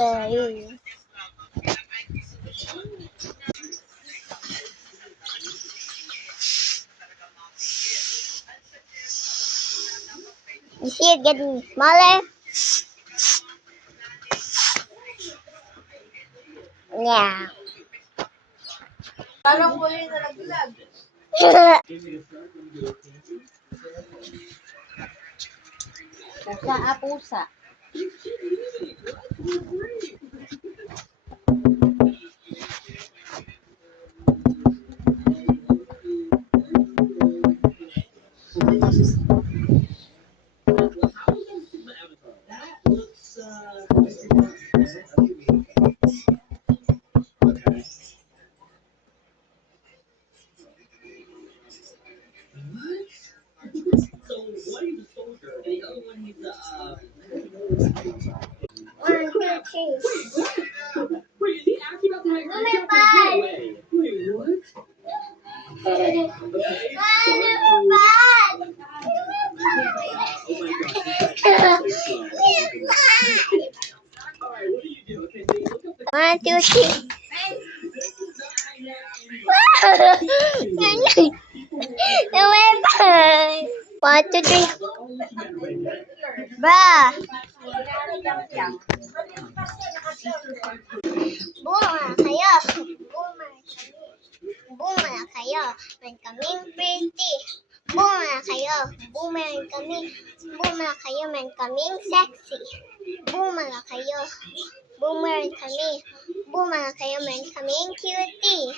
Bye. You see it getting smaller? Yeah. Parang huli na naglag. Pusa, pusa. One, two, three. Wait, is he asking about the Boomer No bye. way. Wait, what? Bye. Okay, start Bye. to... Bye. Oh my gosh, this guy's so slow. Alright, what do you do? Okay, so you look up the... 1, 2, 3. Bye. 1, 2, 3. Bruh. Boomer kayo. Boomer kami. Boomer kayo. Man kaming pretty. Boomer kayo. Boomer kami. Boomer kayo. Man kaming sexy. Boomer kayo. Boomer kami. Boomer kayo. Man kaming cutie.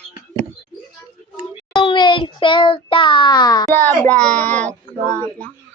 Boomer filter. Blah blah. Blah blah.